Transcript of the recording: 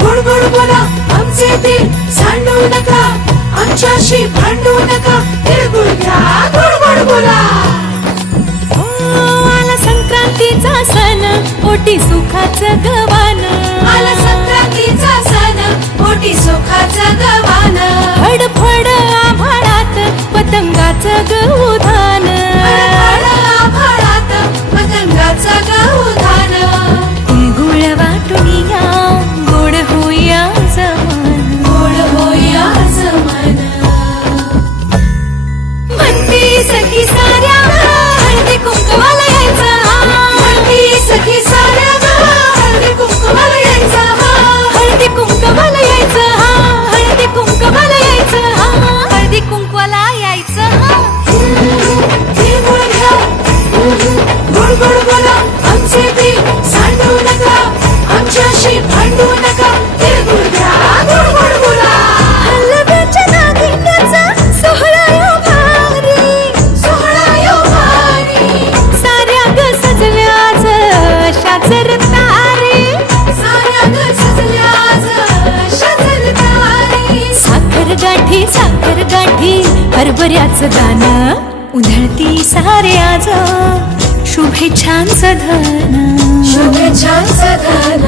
गोड गोड बोला आमचे दिल सांडू नका, आमच्याशी भांडू नका, तिळगुळ घ्या गोड गोड बोला. आला संक्रांतीचा सण, ओटी सुखाचं गवान. आला संक्रांतीचा सण, ओटी सुखाचं गवान. फडफड आभाळात पतंगाचं गहुधान. फडफड आभाळात पतंगाचं गहुधान. तिळगुळ वाटून या, गोड होया जमान. गोड होया जमान. म्हणती सखी साऱ्या हळदी कुंकवाला यायचं. म्हणती सखी साऱ्या हळदी कुंकवाला यायचं. हळदी कुंकवाला यायचं. हळदी कुंकवाला यायचं. हळदी कुंकवाला यायचं. तिळगुळ घ्या गोड गोड बोला आमचे दिल सांडू नका, आमच्याशी भांडू नका, तिळगुळ घ्या गोड गोड बोला. हलव्याच्या दागिन्याचा सोहळा यो भारी. सोहळा यो भारी. साऱ्या ग सजल्या आज अशाच रतारी. साऱ्या ग सजल्या आज अशाच रतारी. साखर गाठी हरभऱ्याचं दान. उधळती सारे आज शुभेच्छांचं धन. शुभेच्छांचं धन.